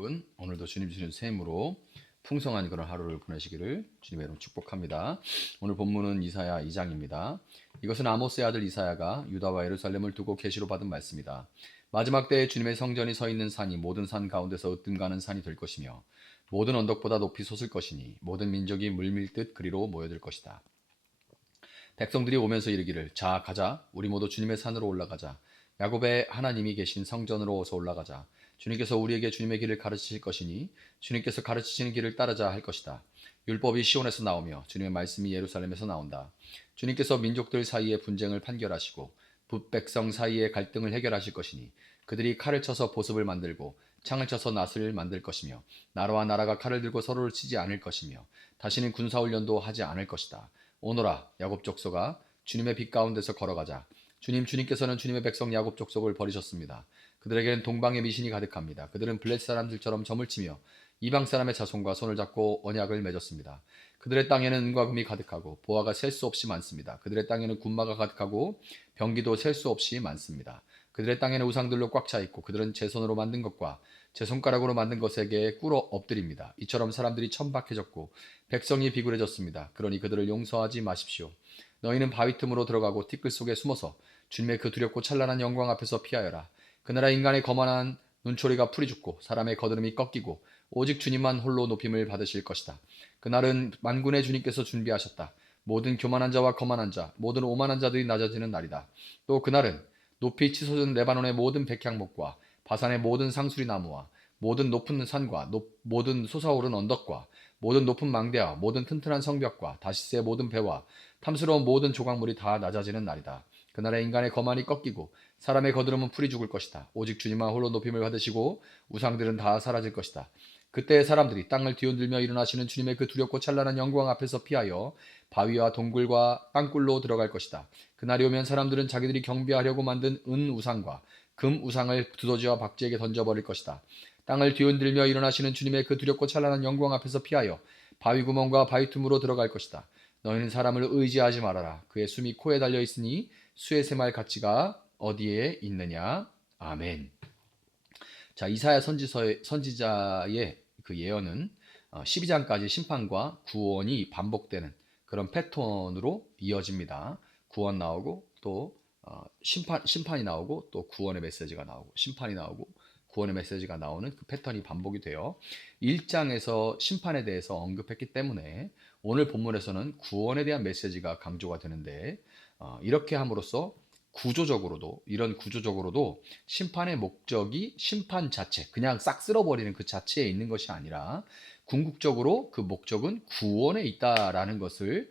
여러분, 오늘도 주님 주신 새 힘으로 풍성한 그런 하루를 보내시기를 주님의 이름 축복합니다. 오늘 본문은 이사야 2장입니다. 이것은 아모스의 아들 이사야가 유다와 예루살렘을 두고 계시로 받은 말씀이다. 마지막 때에 주님의 성전이 서 있는 산이 모든 산 가운데서 으뜸가는 산이 될 것이며 모든 언덕보다 높이 솟을 것이니 모든 민족이 물밀듯 그리로 모여들 것이다. 백성들이 오면서 이르기를 자 가자 우리 모두 주님의 산으로 올라가자 야곱의 하나님이 계신 성전으로 어서 올라가자 주님께서 우리에게 주님의 길을 가르치실 것이니 주님께서 가르치시는 길을 따르자 할 것이다. 율법이 시온에서 나오며 주님의 말씀이 예루살렘에서 나온다. 주님께서 민족들 사이에 분쟁을 판결하시고 북백성 사이에 갈등을 해결하실 것이니 그들이 칼을 쳐서 보습을 만들고 창을 쳐서 낫을 만들 것이며 나라와 나라가 칼을 들고 서로를 치지 않을 것이며 다시는 군사훈련도 하지 않을 것이다. 오너라 야곱 족속아 주님의 빛 가운데서 걸어가자. 주님께서는 주님의 백성 야곱 족속을 버리셨습니다. 그들에게는 동방의 미신이 가득합니다. 그들은 블레셋 사람들처럼 점을 치며 이방 사람의 자손과 손을 잡고 언약을 맺었습니다. 그들의 땅에는 은과 금이 가득하고 보화가 셀 수 없이 많습니다. 그들의 땅에는 군마가 가득하고 병기도 셀 수 없이 많습니다. 그들의 땅에는 우상들로 꽉 차 있고 그들은 제 손으로 만든 것과 제 손가락으로 만든 것에게 꿇어 엎드립니다. 이처럼 사람들이 천박해졌고 백성이 비굴해졌습니다. 그러니 그들을 용서하지 마십시오. 너희는 바위 틈으로 들어가고 티끌 속에 숨어서 주님의 그 두렵고 찬란한 영광 앞에서 피하여라. 그나라 인간의 거만한 눈초리가 풀이 죽고 사람의 거드름이 꺾이고 오직 주님만 홀로 높임을 받으실 것이다. 그날은 만군의 주님께서 준비하셨다. 모든 교만한 자와 거만한 자, 모든 오만한 자들이 낮아지는 날이다. 또 그날은 높이 치솟은 레바논의 모든 백향목과 바산의 모든 상수리 나무와 모든 높은 산과 모든 솟아오른 언덕과 모든 높은 망대와 모든 튼튼한 성벽과 다시스의 모든 배와 탐스러운 모든 조각물이 다 낮아지는 날이다. 그날에 인간의 거만이 꺾이고 사람의 거드름은 풀이 죽을 것이다. 오직 주님만 홀로 높임을 받으시고 우상들은 다 사라질 것이다. 그때 사람들이 땅을 뒤흔들며 일어나시는 주님의 그 두렵고 찬란한 영광 앞에서 피하여 바위와 동굴과 땅굴로 들어갈 것이다. 그날이 오면 사람들은 자기들이 경배하려고 만든 은 우상과 금 우상을 두더지와 박쥐에게 던져버릴 것이다. 땅을 뒤흔들며 일어나시는 주님의 그 두렵고 찬란한 영광 앞에서 피하여 바위 구멍과 바위 틈으로 들어갈 것이다. 너희는 사람을 의지하지 말아라. 그의 숨이 코에 달려 있으니 수의 세마의 가치가 어디에 있느냐. 아멘. 자, 이사야 선지자의 그 예언은 12장까지 심판과 구원이 반복되는 그런 패턴으로 이어집니다. 구원 나오고 또 심판이 나오고 또 구원의 메시지가 나오고 심판이 나오고 구원의 메시지가 나오는 그 패턴이 반복이 돼요. 1장에서 심판에 대해서 언급했기 때문에 오늘 본문에서는 구원에 대한 메시지가 강조가 되는데 이렇게 함으로써 이런 구조적으로도 심판의 목적이 심판 자체, 그냥 싹 쓸어버리는 그 자체에 있는 것이 아니라 궁극적으로 그 목적은 구원에 있다라는 것을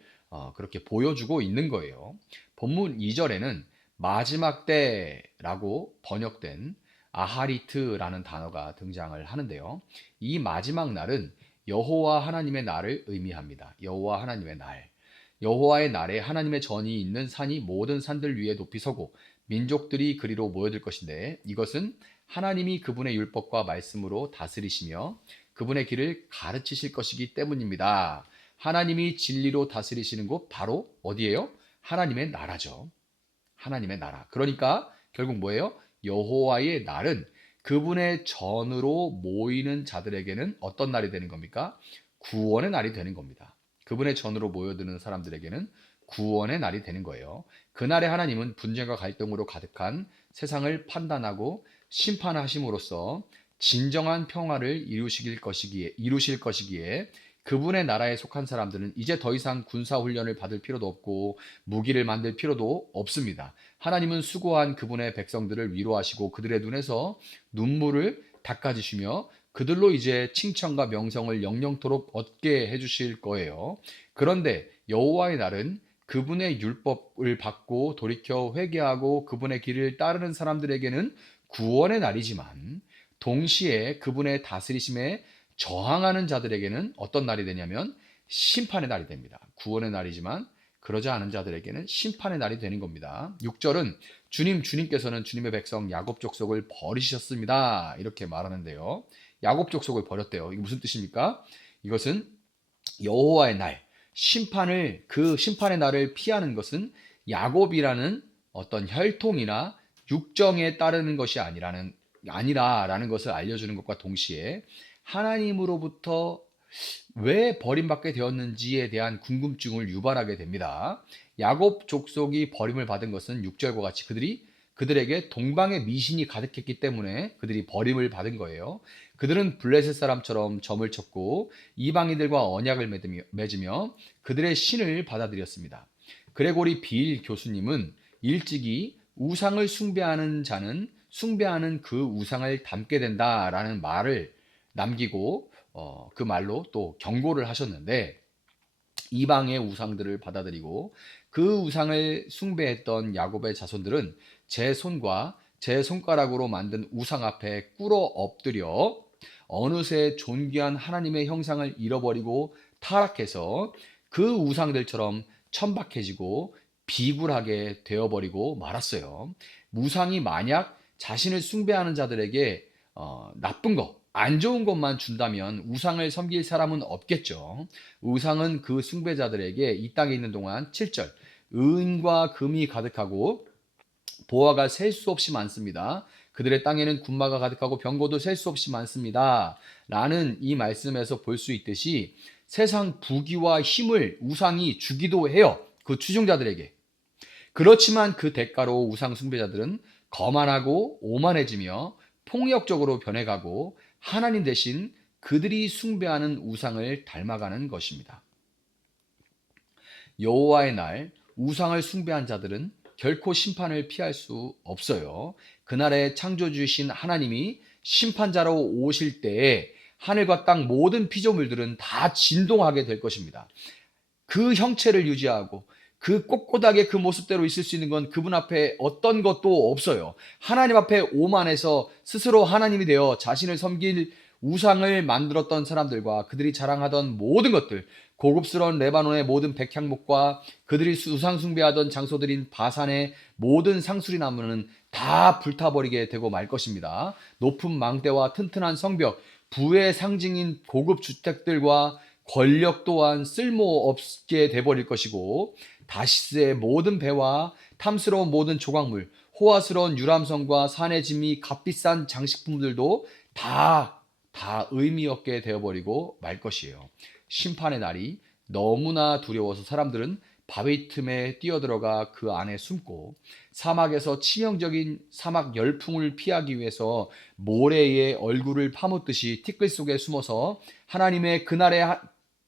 그렇게 보여주고 있는 거예요. 본문 2절에는 마지막 때라고 번역된 아하리트라는 단어가 등장을 하는데요. 이 마지막 날은 여호와 하나님의 날을 의미합니다. 여호와 하나님의 날. 여호와의 날에 하나님의 전이 있는 산이 모든 산들 위에 높이 서고 민족들이 그리로 모여들 것인데 이것은 하나님이 그분의 율법과 말씀으로 다스리시며 그분의 길을 가르치실 것이기 때문입니다. 하나님이 진리로 다스리시는 곳 바로 어디예요? 하나님의 나라죠. 하나님의 나라. 그러니까 결국 뭐예요? 여호와의 날은 그분의 전으로 모이는 자들에게는 어떤 날이 되는 겁니까? 구원의 날이 되는 겁니다. 그분의 전으로 모여드는 사람들에게는 구원의 날이 되는 거예요. 그날에 하나님은 분쟁과 갈등으로 가득한 세상을 판단하고 심판하심으로써 진정한 평화를 이루실 것이기에 그분의 나라에 속한 사람들은 이제 더 이상 군사훈련을 받을 필요도 없고 무기를 만들 필요도 없습니다. 하나님은 수고한 그분의 백성들을 위로하시고 그들의 눈에서 눈물을 닦아주시며 그들로 이제 칭찬과 명성을 영영토록 얻게 해주실 거예요. 그런데 여호와의 날은 그분의 율법을 받고 돌이켜 회개하고 그분의 길을 따르는 사람들에게는 구원의 날이지만 동시에 그분의 다스리심에 저항하는 자들에게는 어떤 날이 되냐면 심판의 날이 됩니다. 구원의 날이지만 그러지 않은 자들에게는 심판의 날이 되는 겁니다. 6절은 주님께서는 주님의 백성 야곱 족속을 버리셨습니다. 이렇게 말하는데요. 야곱 족속을 버렸대요. 이게 무슨 뜻입니까? 이것은 여호와의 날, 그 심판의 날을 피하는 것은 야곱이라는 어떤 혈통이나 육정에 따르는 것이 아니라는 아니라라는 것을 알려주는 것과 동시에 하나님으로부터 왜 버림받게 되었는지에 대한 궁금증을 유발하게 됩니다. 야곱 족속이 버림을 받은 것은 6절과 같이 그들에게 동방의 미신이 가득했기 때문에 그들이 버림을 받은 거예요. 그들은 블레셋 사람처럼 점을 쳤고 이방인들과 언약을 맺으며 그들의 신을 받아들였습니다. 그레고리 빌 교수님은 일찍이 우상을 숭배하는 자는 숭배하는 그 우상을 닮게 된다라는 말을 남기고 그 말로 또 경고를 하셨는데, 이방의 우상들을 받아들이고 그 우상을 숭배했던 야곱의 자손들은 제 손과 제 손가락으로 만든 우상 앞에 꿇어 엎드려 어느새 존귀한 하나님의 형상을 잃어버리고 타락해서 그 우상들처럼 천박해지고 비굴하게 되어버리고 말았어요. 우상이 만약 자신을 숭배하는 자들에게 나쁜 것, 안 좋은 것만 준다면 우상을 섬길 사람은 없겠죠. 우상은 그 숭배자들에게 이 땅에 있는 동안 7절 은과 금이 가득하고 보화가 셀 수 없이 많습니다. 그들의 땅에는 군마가 가득하고 병거도 셀 수 없이 많습니다. 라는 이 말씀에서 볼 수 있듯이 세상 부귀와 힘을 우상이 주기도 해요. 그 추종자들에게. 그렇지만 그 대가로 우상 숭배자들은 거만하고 오만해지며 폭력적으로 변해가고 하나님 대신 그들이 숭배하는 우상을 닮아가는 것입니다. 여호와의 날 우상을 숭배한 자들은 결코 심판을 피할 수 없어요. 그날에 창조주이신 하나님이 심판자로 오실 때에 하늘과 땅 모든 피조물들은 다 진동하게 될 것입니다. 그 형체를 유지하고 그 꼿꼿하게 그 모습대로 있을 수 있는 건 그분 앞에 어떤 것도 없어요. 하나님 앞에 오만해서 스스로 하나님이 되어 자신을 섬길 우상을 만들었던 사람들과 그들이 자랑하던 모든 것들, 고급스러운 레바논의 모든 백향목과 그들이 우상 숭배하던 장소들인 바산의 모든 상수리 나무는 다 불타버리게 되고 말 것입니다. 높은 망대와 튼튼한 성벽, 부의 상징인 고급 주택들과 권력 또한 쓸모없게 돼버릴 것이고, 다시스의 모든 배와 탐스러운 모든 조각물, 호화스러운 유람선과 산의 짐이 값비싼 장식품들도 다 의미 없게 되어버리고 말 것이에요. 심판의 날이 너무나 두려워서 사람들은 바위 틈에 뛰어들어가 그 안에 숨고, 사막에서 치명적인 사막 열풍을 피하기 위해서 모래에 얼굴을 파묻듯이 티끌 속에 숨어서 하나님의 그날에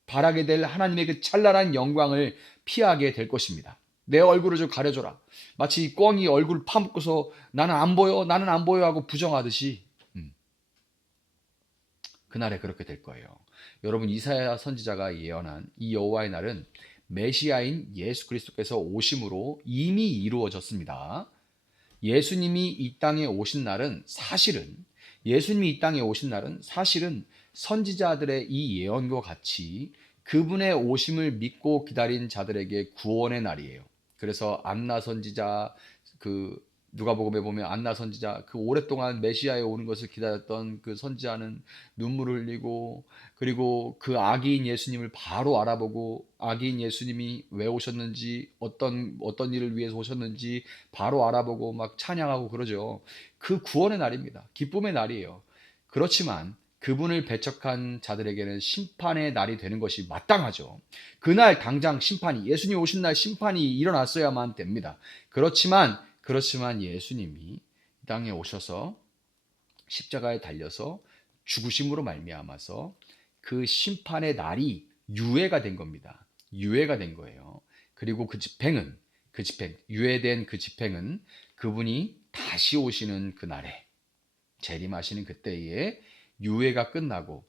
바라게 될 하나님의 그 찬란한 영광을 피하게 될 것입니다. 내 얼굴을 좀 가려줘라. 마치 꿩이 얼굴 파묻고서 나는 안 보여 하고 부정하듯이 그날에 그렇게 될 거예요. 여러분, 이사야 선지자가 예언한 이 여호와의 날은 메시아인 예수 그리스도께서 오심으로 이미 이루어졌습니다. 예수님이 이 땅에 오신 날은 사실은 선지자들의 이 예언과 같이 그분의 오심을 믿고 기다린 자들에게 구원의 날이에요. 그래서 안나 선지자, 누가복음에 보면 안나 선지자, 그 오랫동안 메시아에 오는 것을 기다렸던 그 선지자는 눈물을 흘리고, 그리고 그 아기인 예수님을 바로 알아보고 아기인 예수님이 왜 오셨는지, 어떤 일을 위해서 오셨는지 바로 알아보고 막 찬양하고 그러죠. 그 구원의 날입니다. 기쁨의 날이에요. 그렇지만 그분을 배척한 자들에게는 심판의 날이 되는 것이 마땅하죠. 그날 당장 예수님 오신 날 심판이 일어났어야만 됩니다. 그렇지만 예수님이 이 땅에 오셔서 십자가에 달려서 죽으심으로 말미암아서 그 심판의 날이 유예가 된 겁니다. 유예가 된 거예요. 그리고 유예된 그 집행은 그분이 다시 오시는 그날에, 재림하시는 그때에 유예가 끝나고,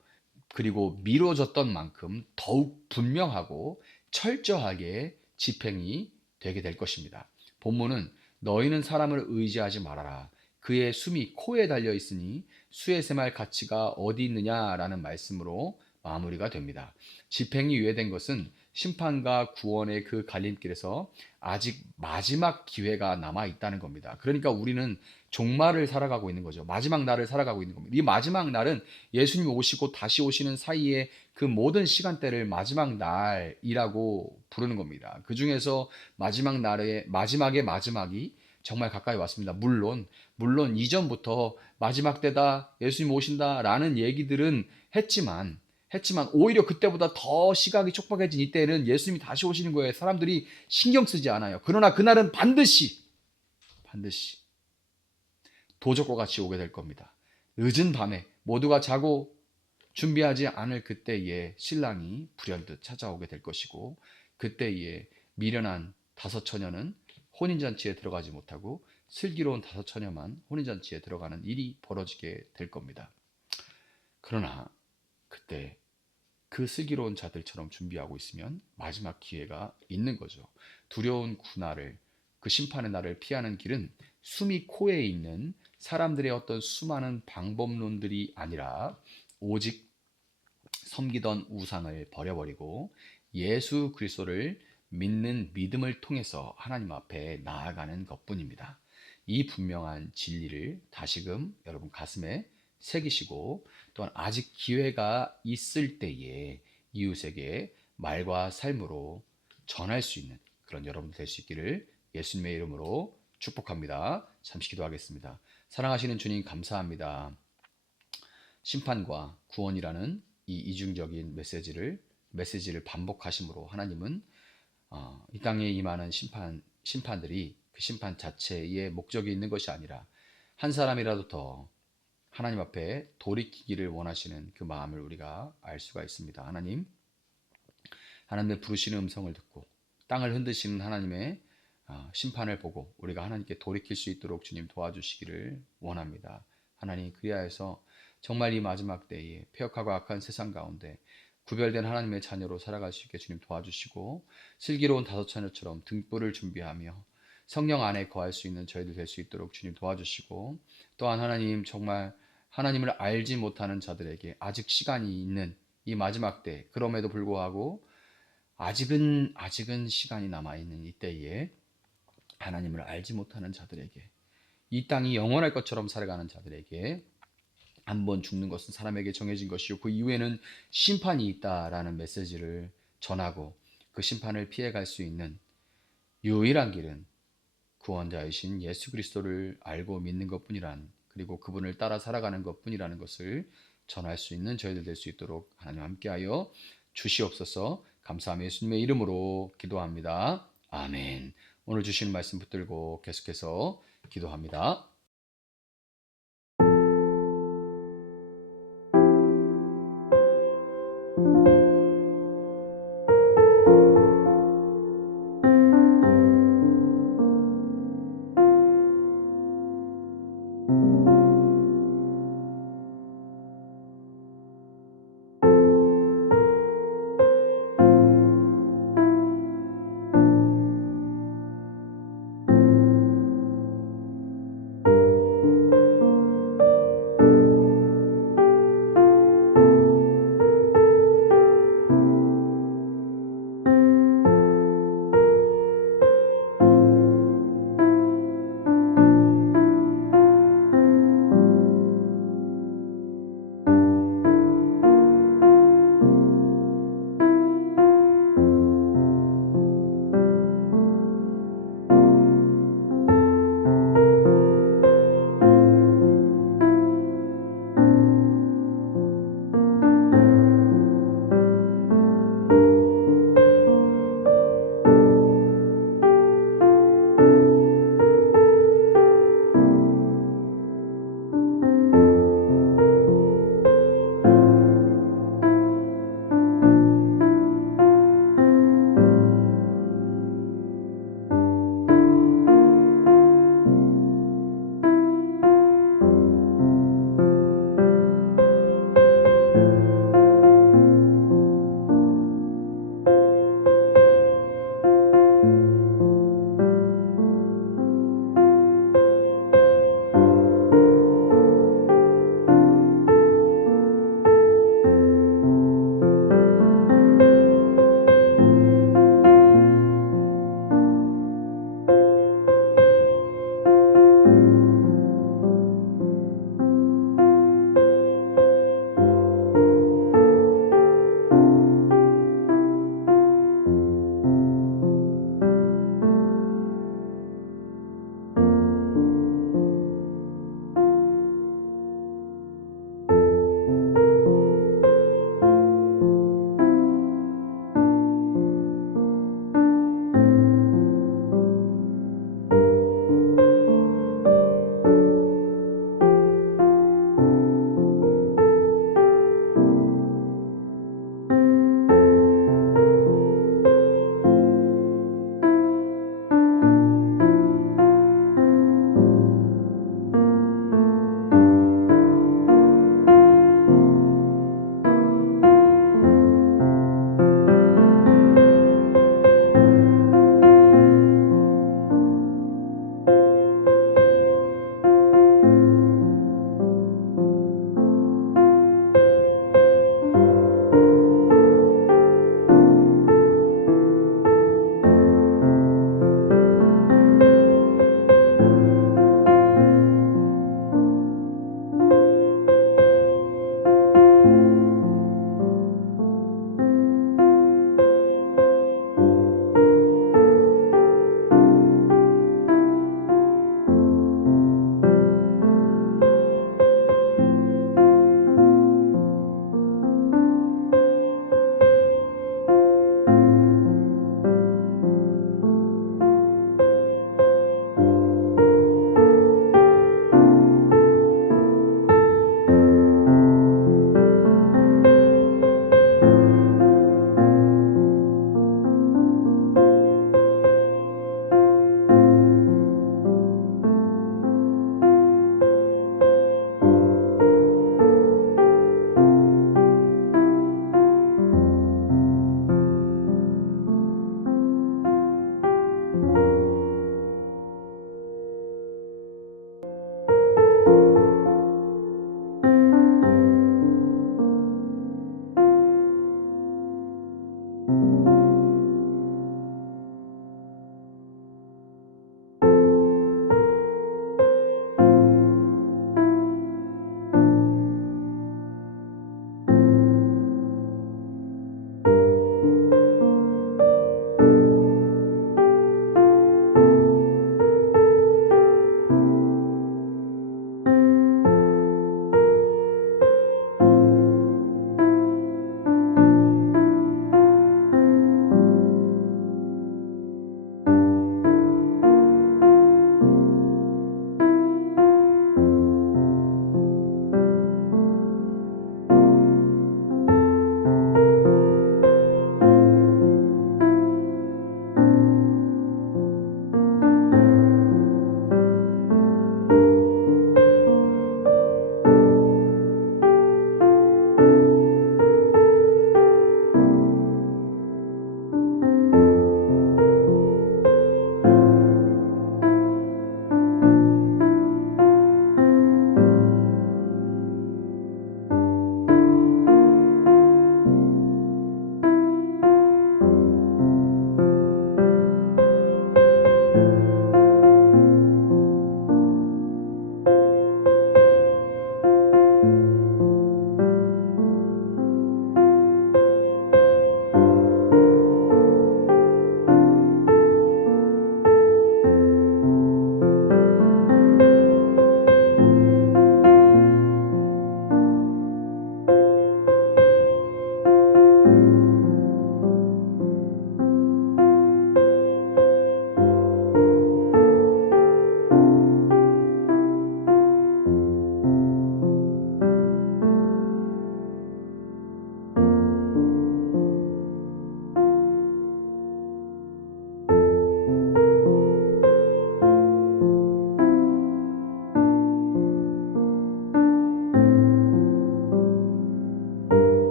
그리고 미뤄졌던 만큼 더욱 분명하고 철저하게 집행이 되게 될 것입니다. 본문은 너희는 사람을 의지하지 말아라. 그의 숨이 코에 달려 있으니 수의 샘할 가치가 어디 있느냐라는 말씀으로 마무리가 됩니다. 집행이 유예된 것은 심판과 구원의 그 갈림길에서 아직 마지막 기회가 남아 있다는 겁니다. 그러니까 우리는 종말을 살아가고 있는 거죠. 마지막 날을 살아가고 있는 겁니다. 이 마지막 날은 예수님이 오시고 다시 오시는 사이에 그 모든 시간대를 마지막 날이라고 부르는 겁니다. 그 중에서 마지막의 마지막이 정말 가까이 왔습니다. 물론 이전부터 마지막 때다, 예수님 오신다라는 얘기들은 했지만 오히려 그때보다 더 시각이 촉박해진 이때는 예수님이 다시 오시는 거에 사람들이 신경 쓰지 않아요. 그러나 그날은 반드시 도적과 같이 오게 될 겁니다. 늦은 밤에 모두가 자고 준비하지 않을 그때에 신랑이 불현듯 찾아오게 될 것이고, 그때에 미련한 다섯 처녀는 혼인잔치에 들어가지 못하고 슬기로운 다섯 처녀만 혼인잔치에 들어가는 일이 벌어지게 될 겁니다. 그러나 그때 그 슬기로운 자들처럼 준비하고 있으면 마지막 기회가 있는 거죠. 두려운 군날을, 그 심판의 날을 피하는 길은 숨이 코에 있는 사람들의 어떤 수많은 방법론들이 아니라 오직 섬기던 우상을 버려버리고 예수 그리스도를 믿는 믿음을 통해서 하나님 앞에 나아가는 것뿐입니다. 이 분명한 진리를 다시금 여러분 가슴에 새기시고, 또한 아직 기회가 있을 때에 이웃에게 말과 삶으로 전할 수 있는 그런 여러분 될 수 있기를 예수님의 이름으로 축복합니다. 잠시 기도하겠습니다. 사랑하시는 주님, 감사합니다. 심판과 구원이라는 이 이중적인 메시지를 반복하심으로 하나님은 이 땅에 임하는 심판들이 그 심판 자체의 목적이 있는 것이 아니라 한 사람이라도 더 하나님 앞에 돌이키기를 원하시는 그 마음을 우리가 알 수가 있습니다. 하나님의 부르시는 음성을 듣고 땅을 흔드시는 하나님의 심판을 보고 우리가 하나님께 돌이킬 수 있도록 주님 도와주시기를 원합니다. 하나님, 그리하여서 정말 이 마지막 때에 폐역하고 악한 세상 가운데 구별된 하나님의 자녀로 살아갈 수 있게 주님 도와주시고, 슬기로운 다섯 처녀처럼 등불을 준비하며 성령 안에 거할 수 있는 저희들 될 수 있도록 주님 도와주시고, 또한 하나님, 정말 하나님을 알지 못하는 자들에게 아직 시간이 있는 이 마지막 때, 그럼에도 불구하고 아직은 시간이 남아있는 이때에 하나님을 알지 못하는 자들에게, 이 땅이 영원할 것처럼 살아가는 자들에게 한 번 죽는 것은 사람에게 정해진 것이요 그 이후에는 심판이 있다라는 메시지를 전하고 그 심판을 피해갈 수 있는 유일한 길은 구원자이신 예수 그리스도를 알고 믿는 것뿐이란, 그리고 그분을 따라 살아가는 것뿐이라는 것을 전할 수 있는 저희들 될 수 있도록 하나님 함께하여 주시옵소서. 감사하며 예수님의 이름으로 기도합니다. 아멘. 오늘 주신 말씀 붙들고 계속해서 기도합니다.